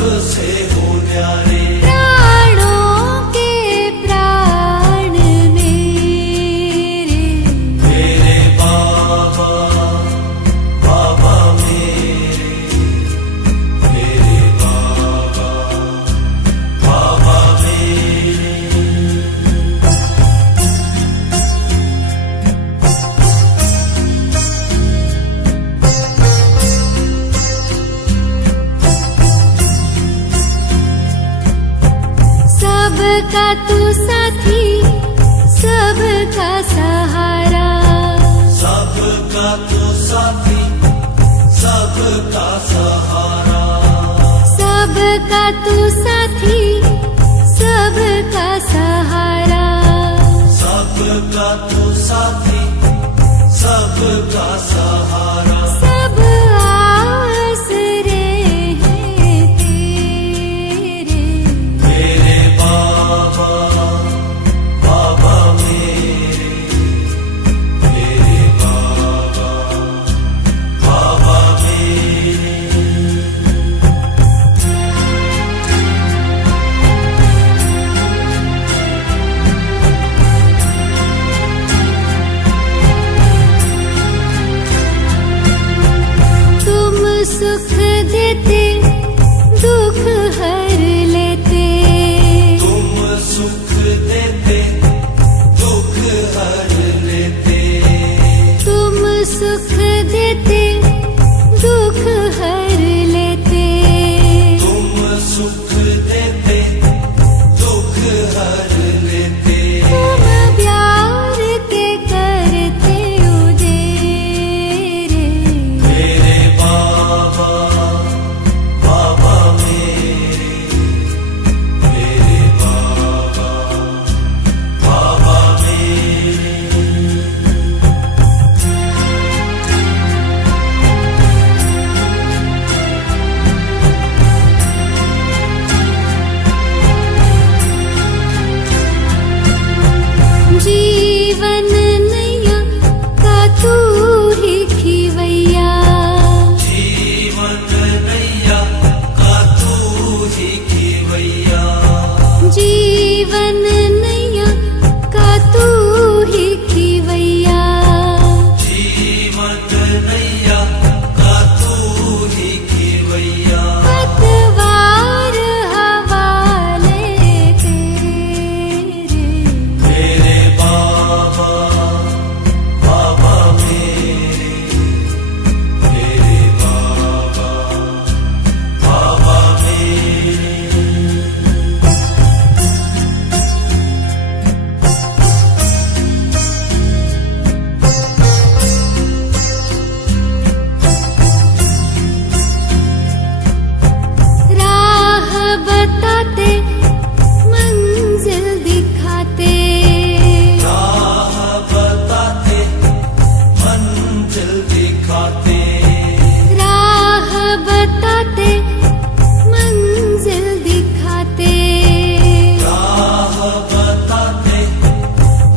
सबसे हो न्यारे। प्राणों के प्राण मेरे, मेरे बाबा, बाबा मेरे, मेरे बाबा, बाबा मेरे। सबका तू साथी, सबका सहारा, सबका तू साथी, सबका सहारा। सबका तू साथी, सबका सहारा। सबका तू साथी, सबका सहारा। सब आसरे हैं तेरे, मेरे बाबा, बाबा मेरे, मेरे बाबा, बाबा मेरे। तुम सुख देते, दुख हर लेते। तुम सुख देते, दुख हर लेते। तुम सुख देते, दुख हर लेते। तुम सुख देते, दुख हर लेते। तुम प्यार के करते उजेरे, मेरे बाबा, बाबा मेरे, मेरे बाबा, बाबा मेरे। जीवन नैया का तू ही खिवैया। जीवन नैया का तू ही खिवैया। जीवन नैया का तू ही खिवैया। जीवन नैया का तू ही खिवैया। पतवार हवाले तेरे, मेरे बाबा, बाबा मेरे, मेरे बाबा, बाबा मेरे। राह बताते, मंजिल दिखाते। राह बताते, मंजिल दिखाते। राह बताते, मंजिल दिखाते। राह बताते,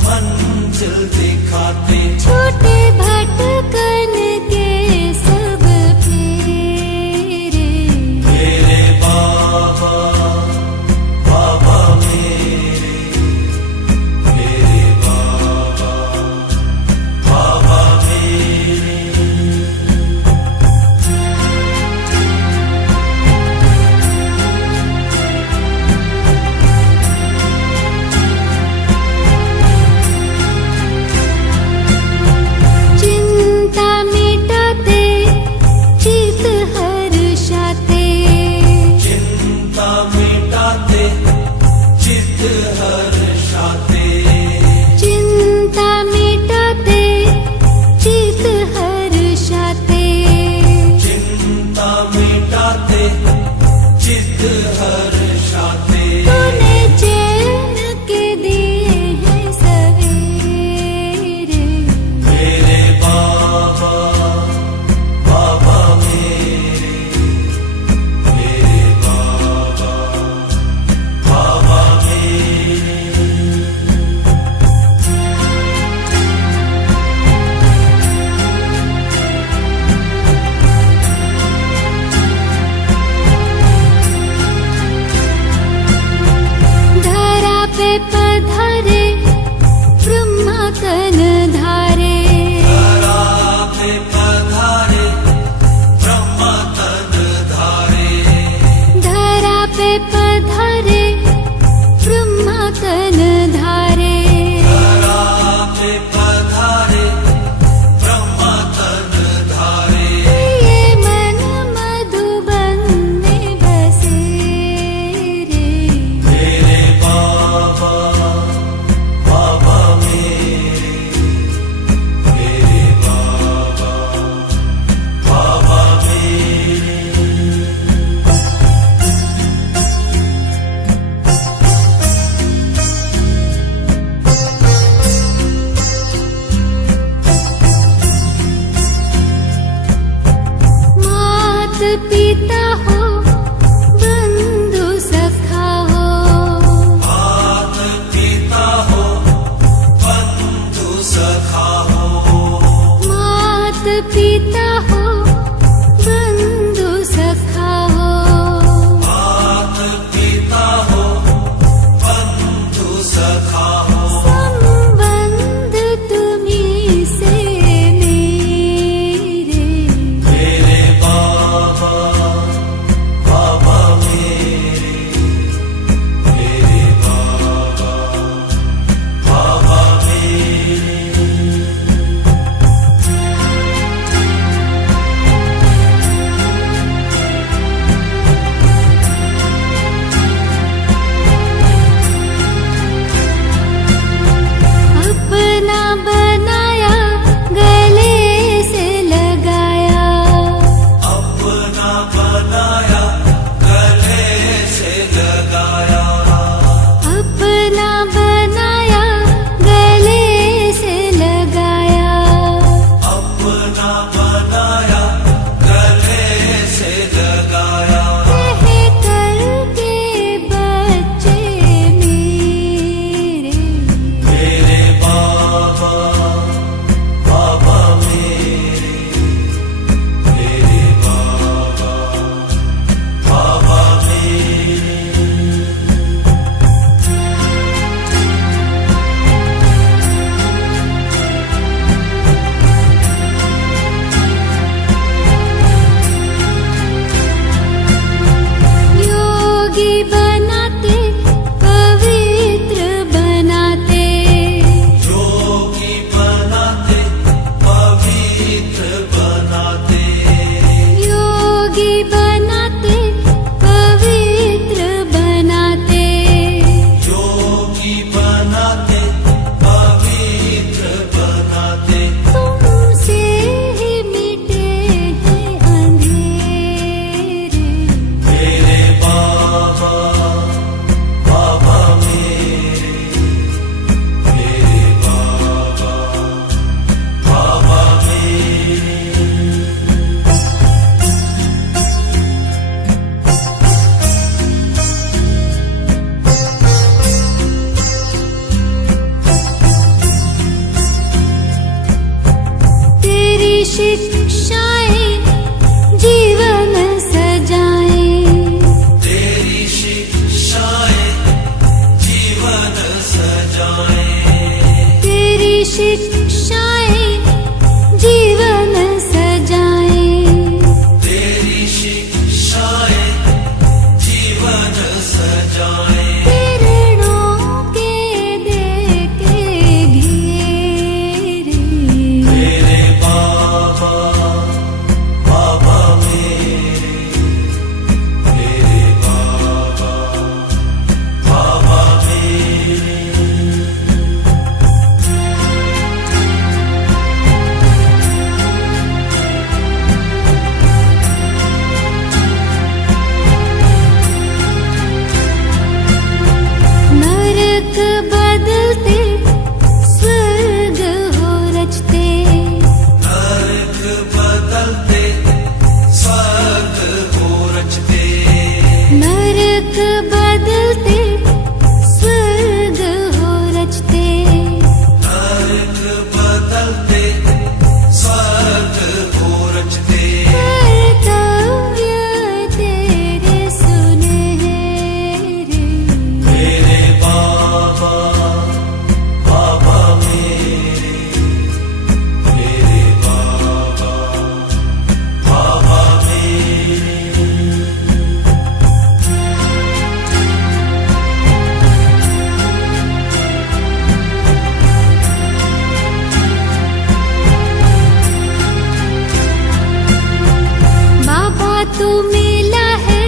मंजिल दिखाते। छोटे भटकन के सब फेरे, मेरे बाबा, बाबा मेरे, मेरे बाबा, बाबा मेरे। चिंता मिटाते, चित हर्षाते। चिंता मिटाते, चित्त हर्षाते। चिंता मिटाते, चित हर्षाते। चिंता मिटाते, चित्त हर्षाते। तूने चैन के दिए हैं सवेरे, मेरे बाबा, बाबा मेरे, मेरे बाबा, बाबा मेरे। नरक बदलते स्वर्ग हो रचते, नरक बदलते स्वर्ग हो रचते। कर्तव्य तेरे सुनहरे, मेरे बाबा बाबा मेरे बाबा बाबा मेरे। बाबा तू मिला है,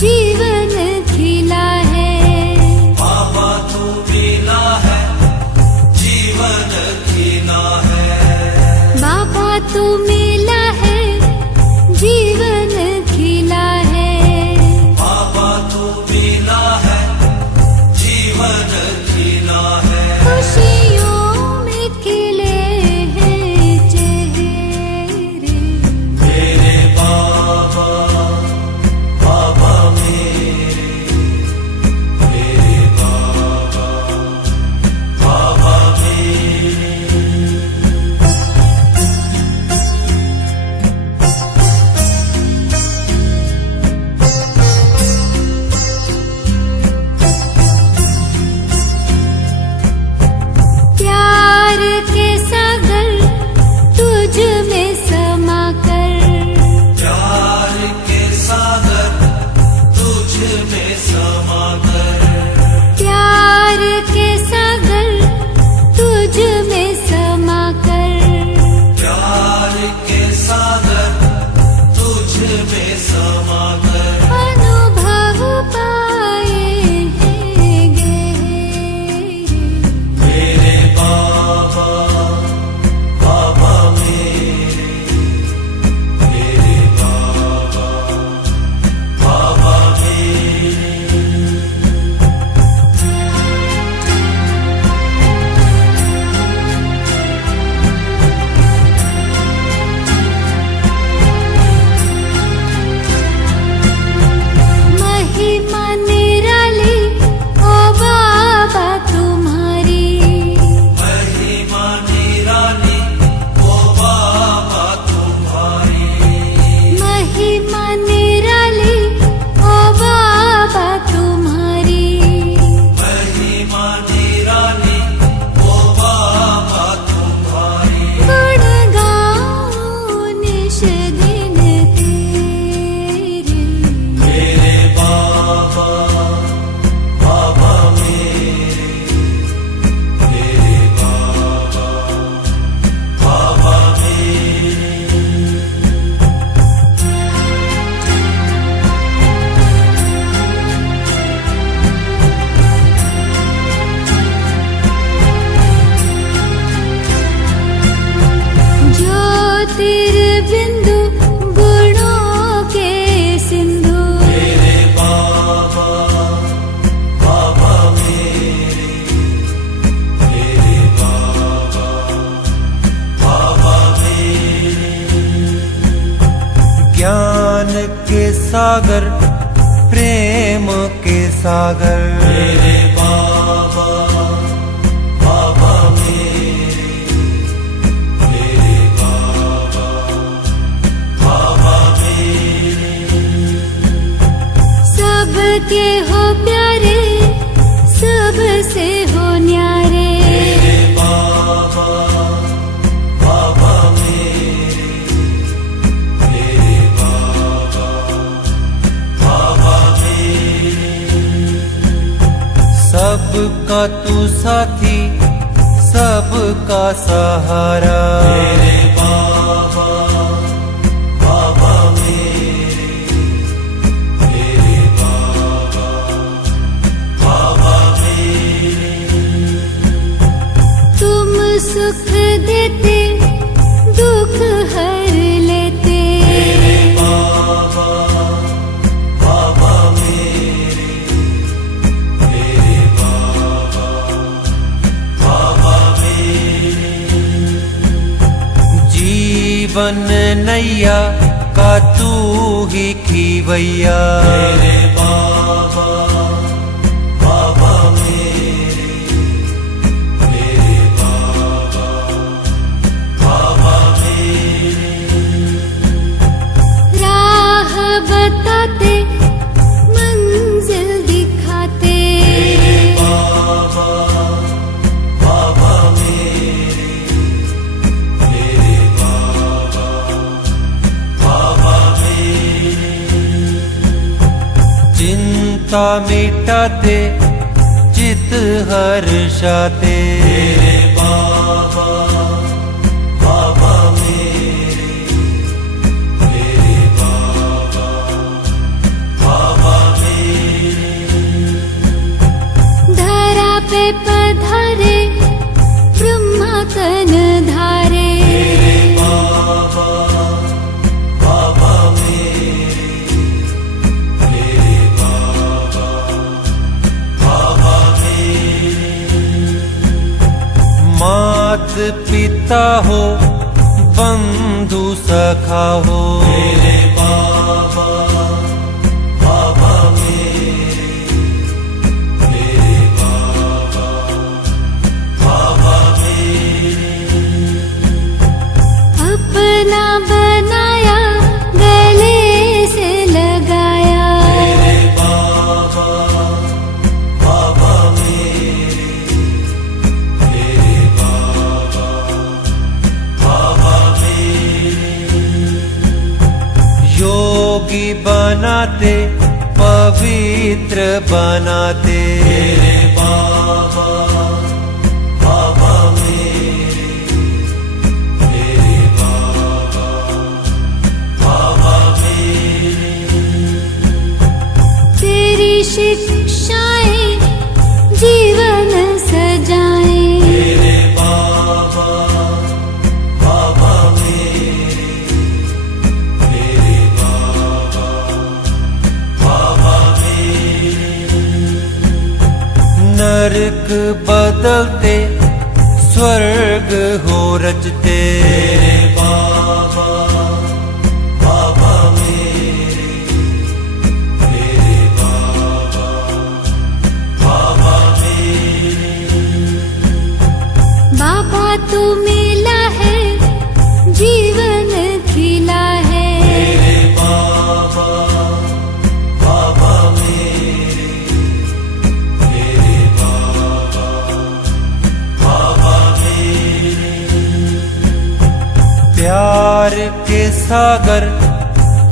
जीवन खिला है, बाबा तू मिला है, जीवन खिला है। बाबा तू मिला है, जीवन खिला है, बाबा तू मिला है, जीवन खिला है। खुशियों में खिले हैं चेहरे, मेरे बाबा बाबा मेरे बाबा बाबा मेरे। प्यार के सागर तुझ में समा कर, प्यार के सागर तुझ में समा कर, प्यार के सागर तुझ में समा कर, प्यार के सागर तुझ में समा कर। अनुभव पाए हैं गहरे, मेरे बाबा बाबा मेरे बाबा बाबा मेरे। महिमा निराली ओ बाबा तुम्हारी, महिमा निराली ओ बाबा तुम्हारी, महिमा निराली ओ बाबा तुम्हारी, महिमा निराली ओ बाबा तुम्हारी। गुण गाऊं निश दिन तेरे, मेरे बाबा बाबा मेरे बाबा बाबा मेरे। ज्योतिर्बिंदु गुणों के सिंधु, मेरे बाबा बाबा मेरे बाबा बाबा मेरे। ज्ञान के सागर प्रेम के सागर, मेरे बाबा बाबा मेरे बाबा बाबा मेरे। सबके हो प्यारे, सबसे हो न्यारे, मेरे बाबा बाबा मेरे बाबा बाबा मेरे। सबका तू साथी, सबका सहारा, मेरे बाबा बाबा मेरे बाबा बाबा मेरे। तुम सुख देते दुख हर लेते, मेरे बाबा बाबा मेरे बाबा बाबा मेरे। जीवन नैया का तू ही खीवैया, मेरे बाबा चिंता मिटाते चित हर्षाते मेरे बाबा बाबा मेरे बाबा बाबा मेरे धरा पे पधारे ब्रह्मा तन धारे मेरे बाबा बाबा मेरे बाबा बाबा मात पिता हो बंधु सखा हो मेरे बाबा बाबा मेरे बाबा बाबा अपना बनाया गले से लगाया मेरे बाबा बाबा मेरे बाबा बाबा योगी बनाते पवित्र बनाते मेरे बाबा बाबा मेरे बाबा बाबा तेरी शिक्षाएं जीवन सजाएं मेरे बाबा बाबा मेरे बाबा बाबा नरक बदलते स्वर्ग हो रचते मेरे बाबा बाबा मेरे बाबा बाबा बाबा तू मिला है जीवन खिला है मेरे बाबा बाबा मेरे बाबा बाबा प्यार के सागर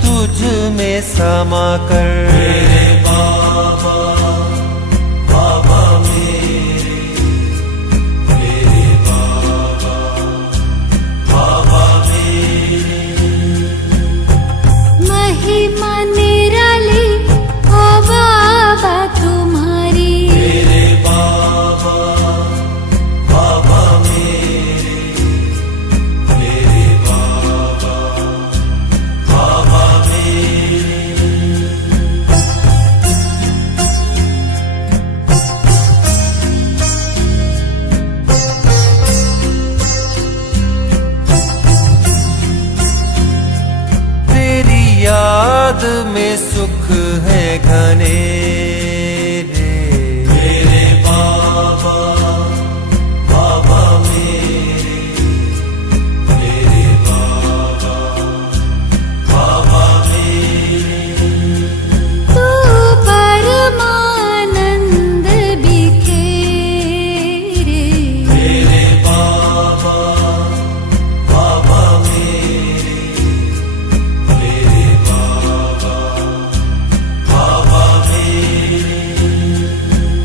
तुझ में समा कर मेरे बाबा बाबा मेरे बाबा बाबा महिमा निराली ओ बाबा तुम्हारी मेरे बाबा बाबा मेरे बाबा बाबा तेरी याद में सुख है घने रे मेरे बाबा बाबा मेरे बाबा बाबा तू परमानंद बिखेरे मेरे बाबा बाबा मेरे बाबा बाबा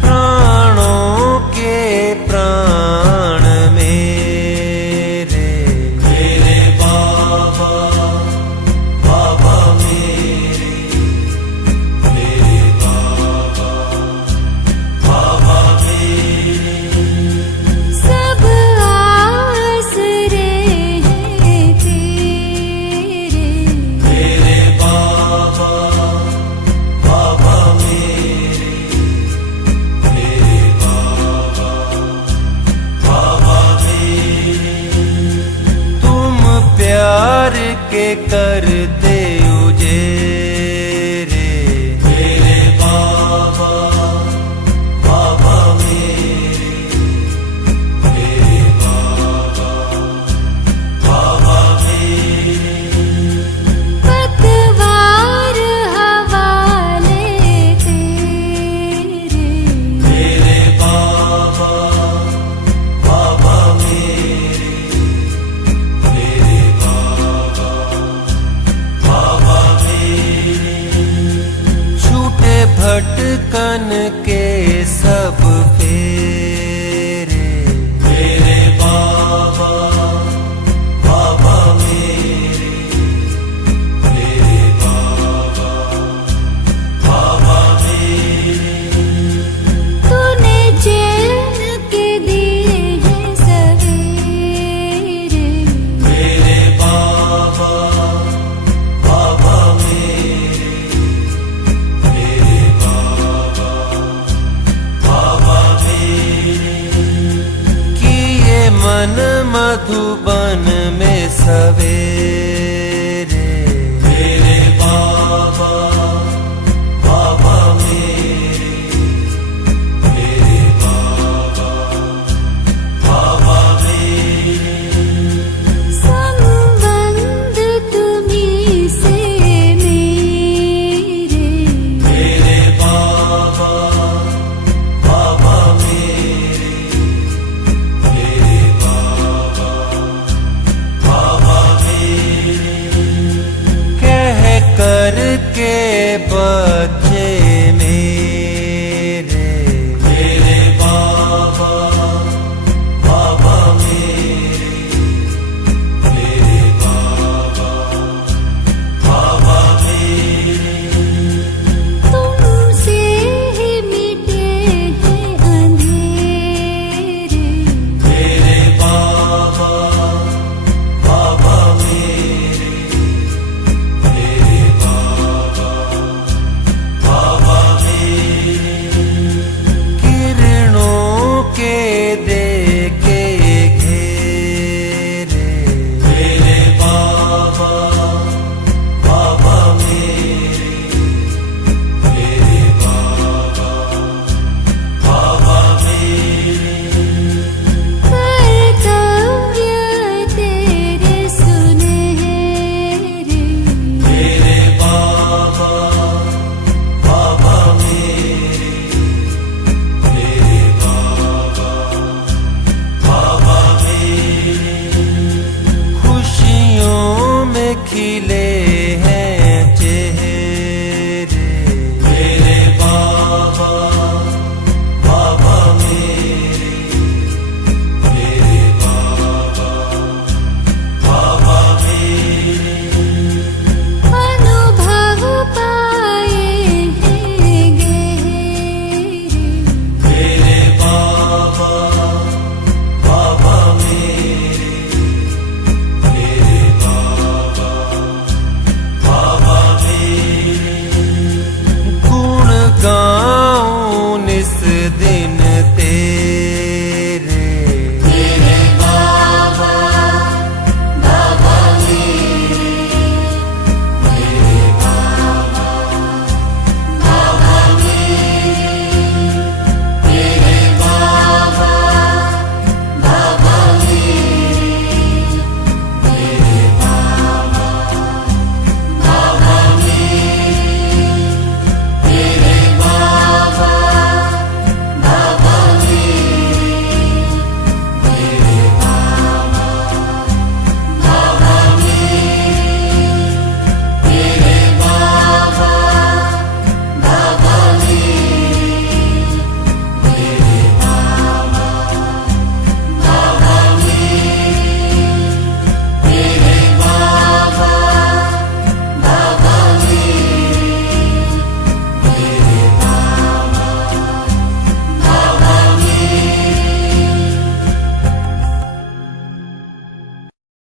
प्राणों के प्राण मेरे मेरे बाबा बाबा मेरे बाबा बाबा सब आसरे हैं तेरे मेरे बाबा बाबा मेरे बाबा बाबा तुम प्यार के करते उजेरे मेरे बाबा बाबा मेरे बाबा बाबा पतवार हवाले तेरे मेरे बाबा बाबा मेरे बाबा लटकन के सब फेरे। मेरे बाबा बाबा मेरे बाबा बाबा मेरे। तूने चैन के दिए हैं सवेरे। मेरे बाबा बाबा मेरे बाबा बाबा मेरे। किए मन मधुबन में सवेरे।